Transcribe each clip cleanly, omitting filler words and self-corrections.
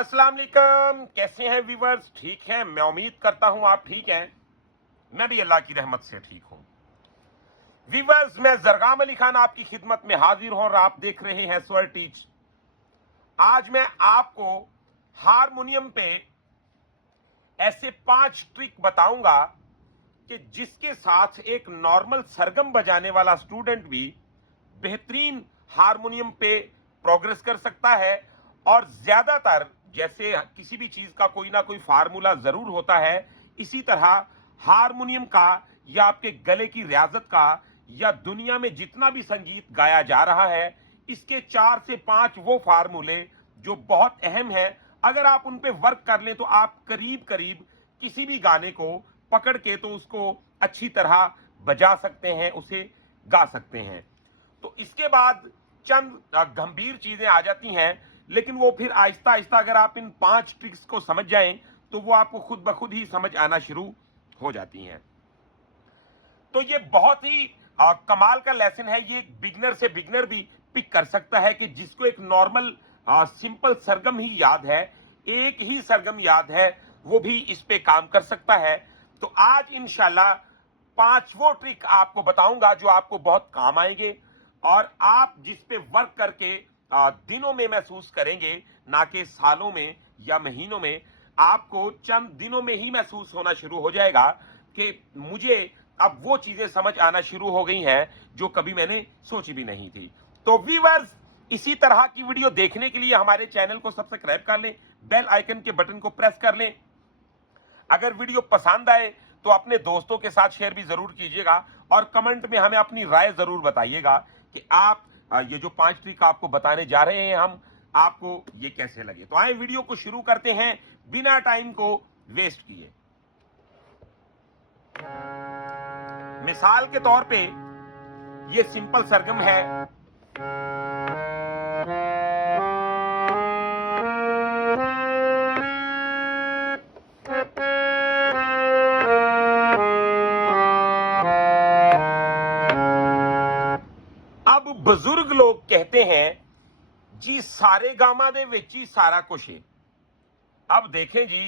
अस्सलाम वालेकुम, कैसे हैं व्यूवर्स? ठीक हैं, मैं उम्मीद करता हूं आप ठीक हैं। मैं भी अल्लाह की रहमत से ठीक हूं। व्यूवर्स, मैं जरगाम अली खान आपकी खिदमत में हाजिर हूं और आप देख रहे हैं स्वर टीच। आज मैं आपको हारमोनियम पे ऐसे 5 ट्रिक बताऊंगा कि जिसके साथ एक नॉर्मल सरगम बजाने वाला स्टूडेंट भी बेहतरीन हारमोनियम पे प्रोग्रेस कर सकता है। और ज्यादातर जैसे किसी भी चीज का कोई ना कोई फार्मूला जरूर होता है, इसी तरह हारमोनियम का या आपके गले की रियाजत का या दुनिया में जितना भी संगीत गाया जा रहा है, इसके 4 से 5 वो फार्मूले जो बहुत अहम है। अगर आप उन पे वर्क कर लें तो आप करीब करीब किसी भी गाने को पकड़ के तो उसको अच्छी तरह बजा सकते हैं, उसे गा सकते हैं। तो इसके बाद चंद गंभीर चीजें आ जाती हैं, लेकिन वो फिर आहिस्ता आहिस्ता अगर आप इन 5 ट्रिक्स को समझ जाएं तो वो आपको खुद ब खुद ही समझ आना शुरू हो जाती हैं। तो ये बहुत ही कमाल का लेसन है। ये एक बिगनर से बिगनर भी पिक कर सकता है कि जिसको एक नॉर्मल सिंपल सरगम ही याद है, एक ही सरगम याद है, वो भी इस पे काम कर सकता है। तो आज इंशाल्लाह 5 वो ट्रिक आपको बताऊंगा जो आपको बहुत काम आएंगे और आप जिस पे वर्क करके दिनों में महसूस करेंगे, ना कि सालों में या महीनों में। आपको चंद दिनों में ही महसूस होना शुरू हो जाएगा कि मुझे अब वो चीजें समझ आना शुरू हो गई हैं जो कभी मैंने सोची भी नहीं थी। तो व्यूअर्स, इसी तरह की वीडियो देखने के लिए हमारे चैनल को सब्सक्राइब कर लें, बेल आइकन के बटन को प्रेस कर लें। अगर वीडियो पसंद आए तो अपने दोस्तों के साथ शेयर भी जरूर कीजिएगा और कमेंट में हमें अपनी राय जरूर बताइएगा कि आप ये जो 5 ट्रिक आपको बताने जा रहे हैं हम, आपको ये कैसे लगे। तो आए वीडियो को शुरू करते हैं बिना टाइम को वेस्ट किए। मिसाल के तौर पे ये सिंपल सरगम है। अब बुजुर्ग लोग कहते हैं जी सारे गामा दे विच ही सारा कुछ है। अब देखें जी,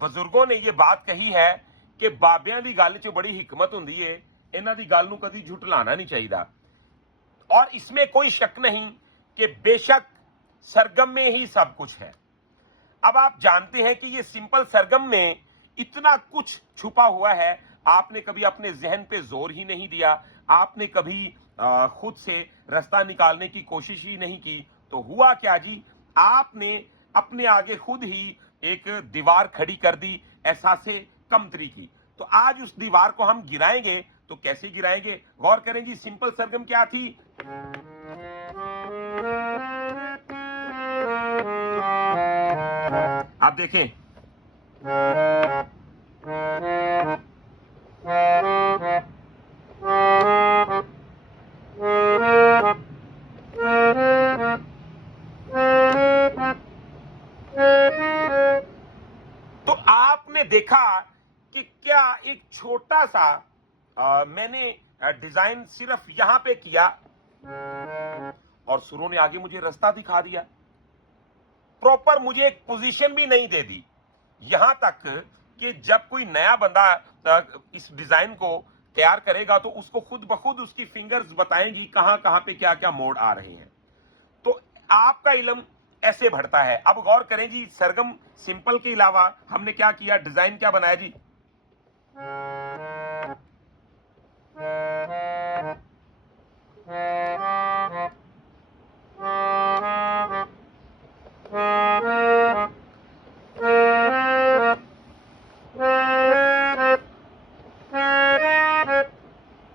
बुजुर्गों ने ये बात कही है कि बाबियां दी गल च बड़ी हिकमत हुंदी है, इन्हां दी गल नूं कदी झुटलाना नहीं चाहिए। और इसमें कोई शक नहीं कि बेशक सरगम में ही सब कुछ है। अब आप जानते हैं कि ये सिंपल सरगम में इतना कुछ छुपा हुआ है। आपने कभी अपने जहन पे जोर ही नहीं दिया, आपने कभी खुद से रास्ता निकालने की कोशिश ही नहीं की, तो हुआ क्या जी, आपने अपने आगे खुद ही एक दीवार खड़ी कर दी एहसासे कमतरी की। तो आज उस दीवार को हम गिराएंगे, तो कैसे गिराएंगे? गौर करें जी, सिंपल सरगम क्या थी? आप देखें, तो आपने देखा कि क्या एक छोटा सा मैंने डिजाइन सिर्फ यहां पे किया और सुरों ने आगे मुझे रास्ता दिखा दिया। प्रॉपर मुझे एक पोजीशन भी नहीं दे दी। यहां तक कि जब कोई नया बंदा इस डिजाइन को तैयार करेगा तो उसको खुद ब खुद उसकी फिंगर्स बताएंगी कहां कहां पे क्या क्या मोड़ आ रहे हैं। तो आपका इल्म ऐसे बढ़ता है। अब गौर करें जी, सरगम सिंपल के अलावा हमने क्या किया, डिजाइन क्या बनाया जी?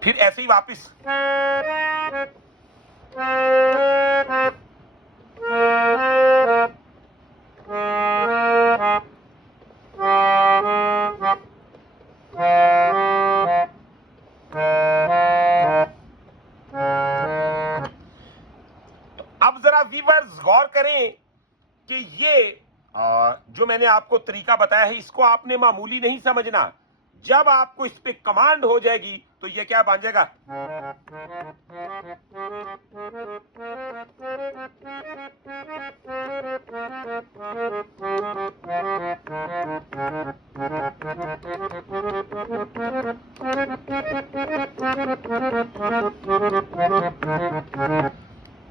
फिर ऐसे ही वापस, जरा व्यूअर्स गौर करें कि ये जो मैंने आपको तरीका बताया है, इसको आपने मामूली नहीं समझना। जब आपको इस पे कमांड हो जाएगी तो ये क्या बन जाएगा,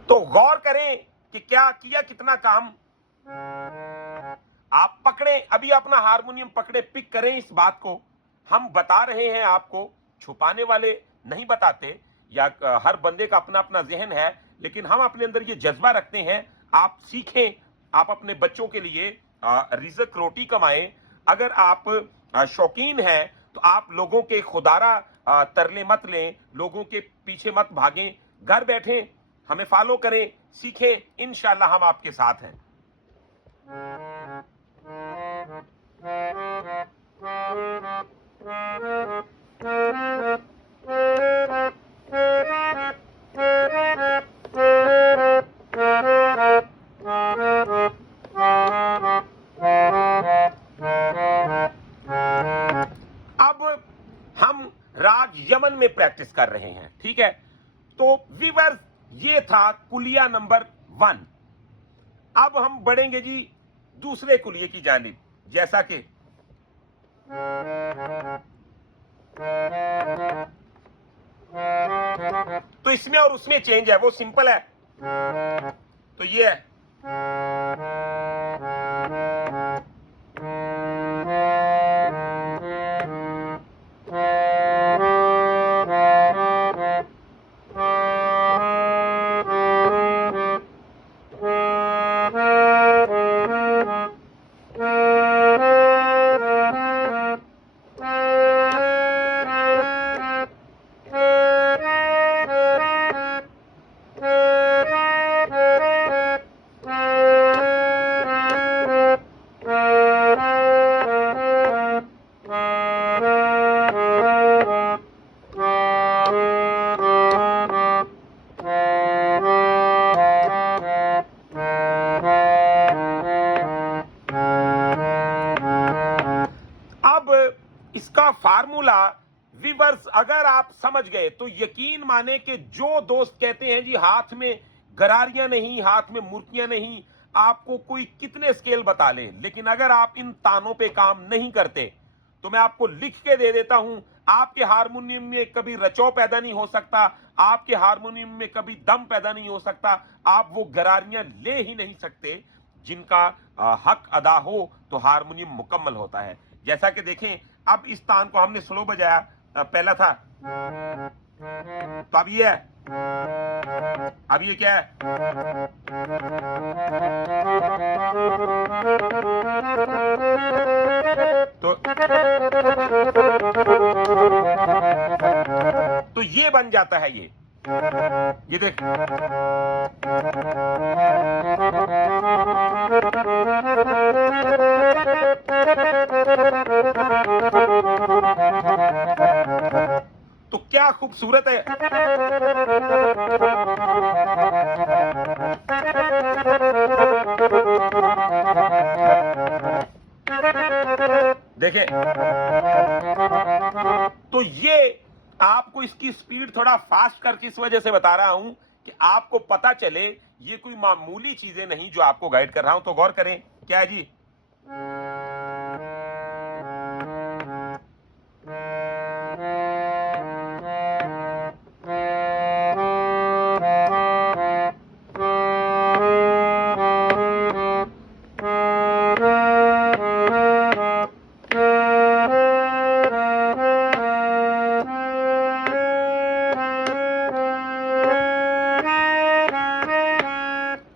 तो गौर करें कि क्या किया, कितना काम आप पकड़े। अभी अपना हारमोनियम पकड़े, पिक करें इस बात को। हम बता रहे हैं आपको, छुपाने वाले नहीं बताते, या हर बंदे का अपना अपना जहन है, लेकिन हम अपने अंदर ये जज्बा रखते हैं आप सीखें, आप अपने बच्चों के लिए रिज़्क रोटी कमाएं। अगर आप शौकीन हैं तो आप लोगों के खुदारा तरले मत लें, लोगों के पीछे मत भागें, घर बैठें, हमें फॉलो करें, सीखें, इंशाल्लाह हम आपके साथ हैं। अब हम राग यमन में प्रैक्टिस कर रहे हैं, ठीक है। तो व्यूअर्स, ये था कुलिया नंबर 1। अब हम बढ़ेंगे जी दूसरे कुलिये की जानिब, जैसा कि तो इसमें और उसमें चेंज है, वो सिंपल है। तो ये है, इसका फार्मूला विवर्स अगर आप समझ गए तो यकीन माने कि जो दोस्त कहते हैं जी हाथ में गरारियां नहीं, हाथ में मुर्तियां नहीं, आपको कोई कितने स्केल बता ले, लेकिन अगर आप इन तानों पे काम नहीं करते तो मैं आपको लिख के दे देता हूं, आपके हारमोनियम में कभी रचो पैदा नहीं हो सकता, आपके हारमोनियम में कभी दम पैदा नहीं हो सकता, आप वो गरारियां ले ही नहीं सकते जिनका हक अदा हो तो हारमोनियम मुकम्मल होता है। जैसा कि देखें, अब इस तान को हमने स्लो बजाया, पहला था, तो अब ये है, अब ये क्या है, तो ये बन जाता है, ये देख, तो क्या खूबसूरत है। देखें, तो ये आपको इसकी स्पीड थोड़ा फास्ट करके इस वजह से बता रहा हूं कि आपको पता चले ये कोई मामूली चीजें नहीं जो आपको गाइड कर रहा हूं। तो गौर करें, क्या है जी,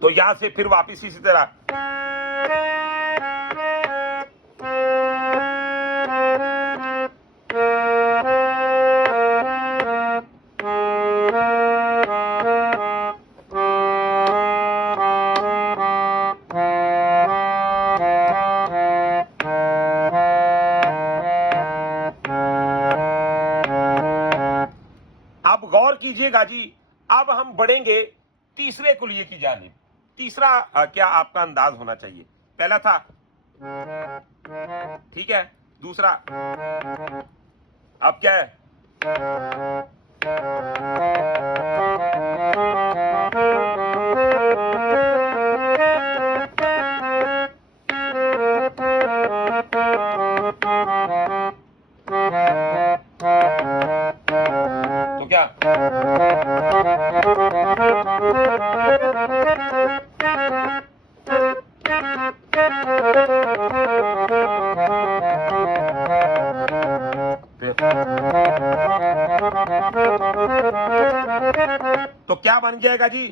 तो यहां से फिर वापिस इसी तरह, अब गौर कीजिएगा जी, अब हम बढ़ेंगे तीसरे कुलिये की जानिब। तीसरा क्या आपका अंदाज होना चाहिए? पहला था, ठीक है, दूसरा, अब क्या है? तो क्या? तो क्या बन जाएगा जी?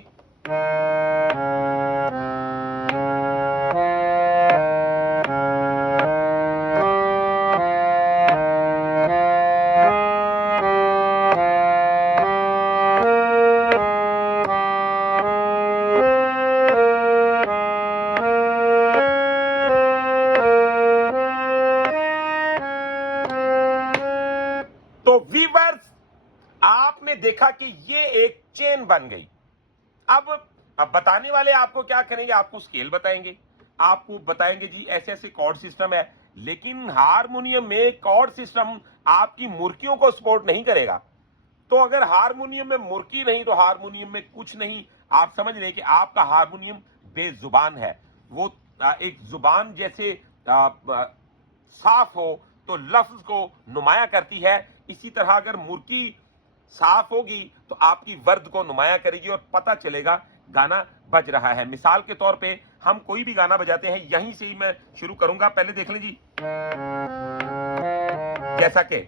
तो वीवर्स, आपने देखा कि ये एक चेन बन गई। अब बताने वाले आपको क्या करेंगे? आपको स्केल बताएंगे, आपको बताएंगे जी ऐसे ऐसे कॉर्ड सिस्टम है, लेकिन हारमोनियम में कॉर्ड सिस्टम आपकी मुर्कियों को सपोर्ट नहीं करेगा। तो अगर हारमोनियम में मुर्की नहीं तो हारमोनियम में कुछ नहीं। आप समझ रहे कि आपका हारमोनियम बेजुबान है, वो एक जुबान जैसे साफ हो तो लफ्ज को नुमाया करती है, इसी तरह अगर मुर्की साफ होगी तो आपकी वर्द को नुमाया करेगी और पता चलेगा गाना बज रहा है। मिसाल के तौर पे हम कोई भी गाना बजाते हैं, यहीं से ही मैं शुरू करूंगा, पहले देख लें जी। जैसा कि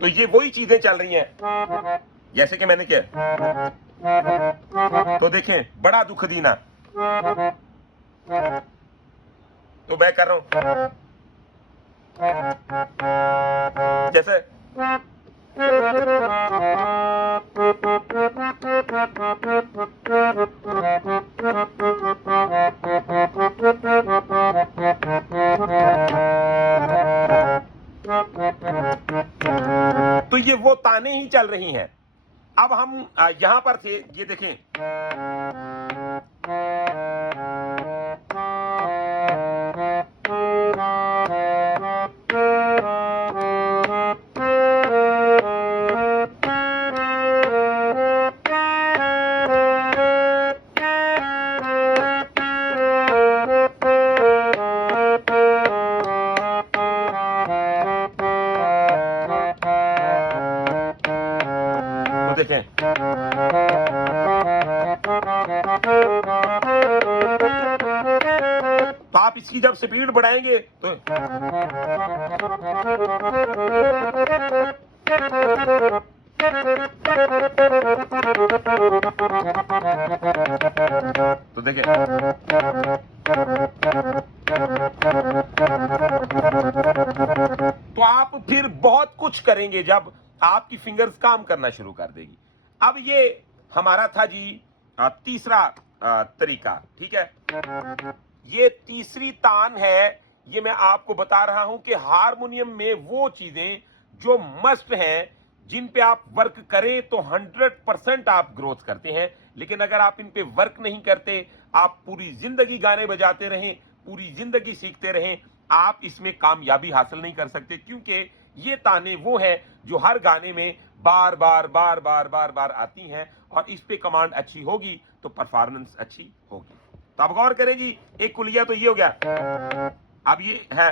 तो ये वही चीजें चल रही हैं जैसे कि मैंने किया। तो देखें, बड़ा दुख दीना, तो मैं कर रहा हूं जैसे, तो ये वो ताने ही चल रही हैं। अब हम यहां पर थे, ये देखें, तो देखें, तो आप इसकी जब स्पीड बढ़ाएंगे तो देखें, तो आप फिर बहुत कुछ करेंगे जब आपकी फिंगर्स काम करना शुरू कर देगी। अब ये हमारा था जी तीसरा तरीका, ठीक है। ये तीसरी तान है, ये मैं आपको बता रहा हूं कि हारमोनियम में वो चीजें जो मस्ट हैं, जिन पे आप वर्क करें तो 100% आप ग्रोथ करते हैं, लेकिन अगर आप इन पे वर्क नहीं करते, आप पूरी जिंदगी गाने बजाते रहें, पूरी जिंदगी सीखते रहें, आप इसमें कामयाबी हासिल नहीं कर सकते, क्योंकि ये ताने वो हैं जो हर गाने में बार बार बार बार बार बार आती हैं, और इस पे कमांड अच्छी होगी तो परफॉर्मेंस अच्छी होगी। तो आप गौर करें जी, एक कुलिया तो ये हो गया, अब ये है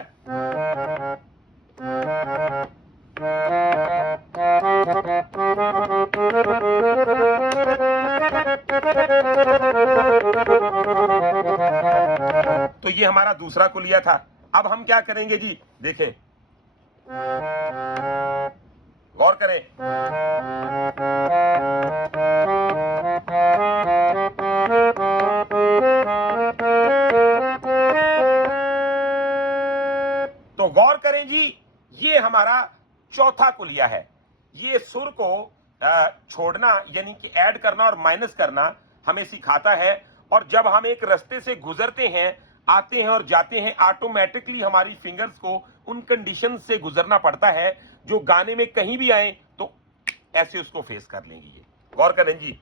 तो ये हमारा दूसरा कुलिया था। अब हम क्या करेंगे जी, देखें, गौर करें, तो गौर करें जी, ये हमारा चौथा कुलिया है। ये सुर को छोड़ना यानी कि ऐड करना और माइनस करना हमें सिखाता है, और जब हम एक रास्ते से गुजरते हैं, आते हैं और जाते हैं, ऑटोमेटिकली हमारी फिंगर्स को उन कंडीशन से गुजरना पड़ता है जो गाने में कहीं भी आए तो ऐसे उसको फेस कर लेंगी। ये गौर करें जी।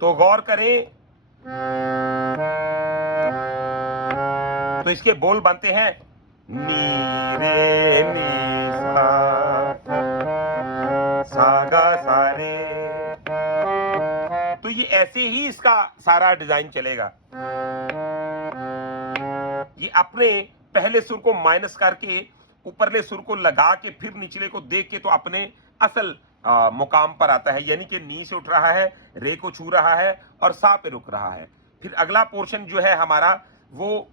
तो गौर करें, तो इसके बोल बनते हैं नी रे नी सा गा सा रे। तो ये ऐसे ही इसका सारा डिजाइन चलेगा। ये अपने पहले सुर को माइनस करके ऊपरले सुर को लगा के फिर निचले को देख के तो अपने असल मुकाम पर आता है, यानी कि नी से उठ रहा है, रे को छू रहा है और सा पे रुक रहा है। फिर अगला पोर्शन जो है हमारा वो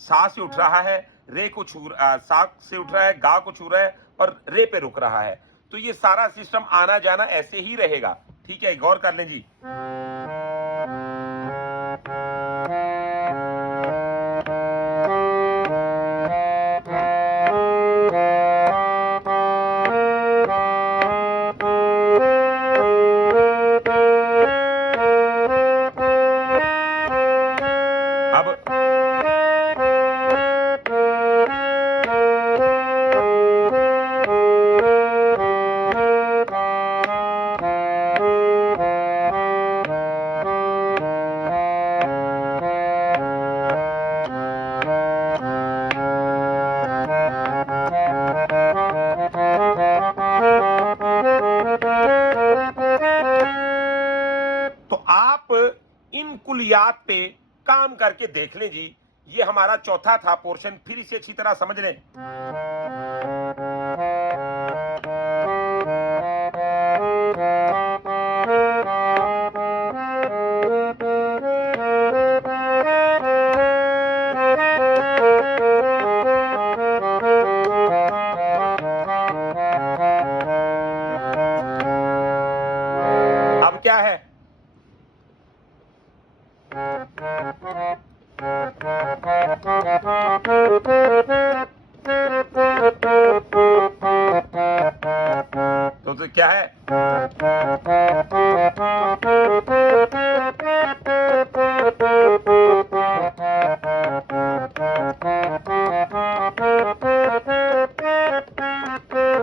सा से उठ रहा है, रे को सा से उठ रहा है, गा को छू रहा है और रे पे रुक रहा है। तो ये सारा सिस्टम आना जाना ऐसे ही रहेगा। ठीक है, गौर कर लें जी। इन कुलियात पे काम करके देख लें जी। ये हमारा चौथा था पोर्शन, फिर इसे अच्छी तरह समझ लें। अब क्या है, तो क्या है,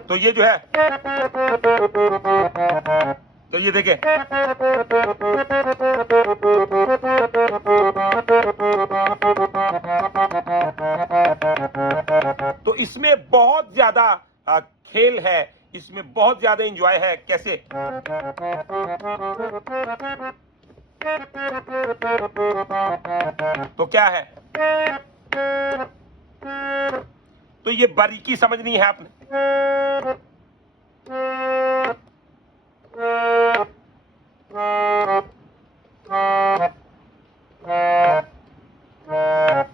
तो ये जो है, तो ये देखें, तो इसमें बहुत ज्यादा खेल है, इसमें बहुत ज्यादा एंजॉय है। कैसे, तो क्या है, तो ये बारीकी समझनी है आपने।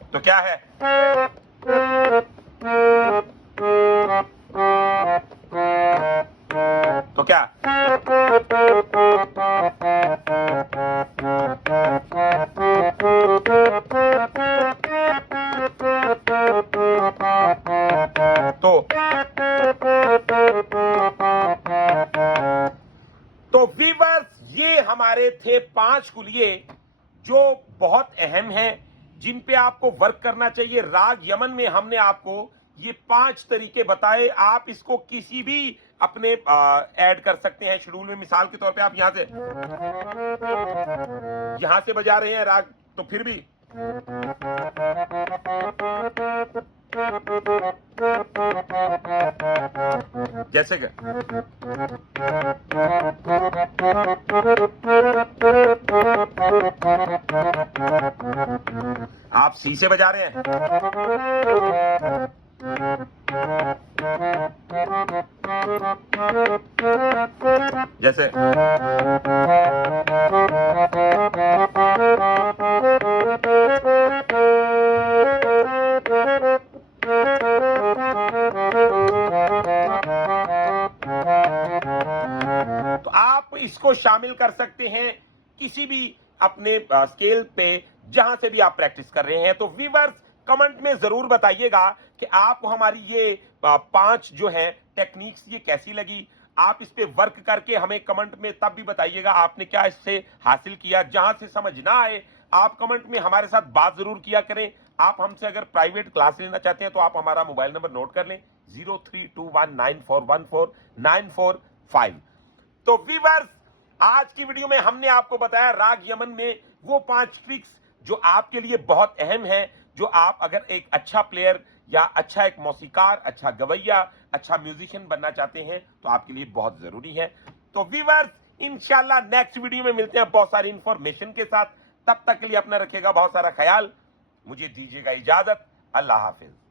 तो क्या है, तो क्या, तो वीवर्स, ये हमारे थे 5 कुलिये जो बहुत अहम हैं, जिन पे आपको वर्क करना चाहिए। राग यमन में हमने आपको ये 5 तरीके बताए। आप इसको किसी भी अपने ऐड कर सकते हैं शेड्यूल में। मिसाल के तौर पे आप यहां से बजा रहे हैं राग, तो फिर भी जैसे कि आप सी से बजा रहे हैं, जैसे तो आप इसको शामिल कर सकते हैं किसी भी अपने स्केल पे जहां से भी आप प्रैक्टिस कर रहे हैं। तो व्यूअर्स, कमेंट में जरूर बताइएगा कि आपको हमारी ये 5 जो है टेक्निक्स ये कैसी लगी। आप इस पे वर्क करके हमें कमेंट में तब भी बताइएगा आपने क्या इससे हासिल किया। जहां से समझ ना आए आप कमेंट में हमारे साथ बात जरूर किया करें। आप हमसे अगर प्राइवेट क्लास लेना चाहते हैं तो आप हमारा मोबाइल नंबर नोट कर लें 0321941495। तो वीवर्स, आज की वीडियो में हमने आपको बताया राग यमन में वो 5 ट्रिक्स जो आपके लिए बहुत अहम है, जो आप अगर एक अच्छा प्लेयर या अच्छा एक मौसीकार, अच्छा गवैया, अच्छा म्यूजिशियन बनना चाहते हैं तो आपके लिए बहुत जरूरी है। तो वीवर्स, इंशाल्लाह नेक्स्ट वीडियो में मिलते हैं बहुत सारी इंफॉर्मेशन के साथ। तब तक के लिए अपना रखिएगा बहुत सारा ख्याल। मुझे दीजिएगा इजाजत। अल्लाह हाफिज।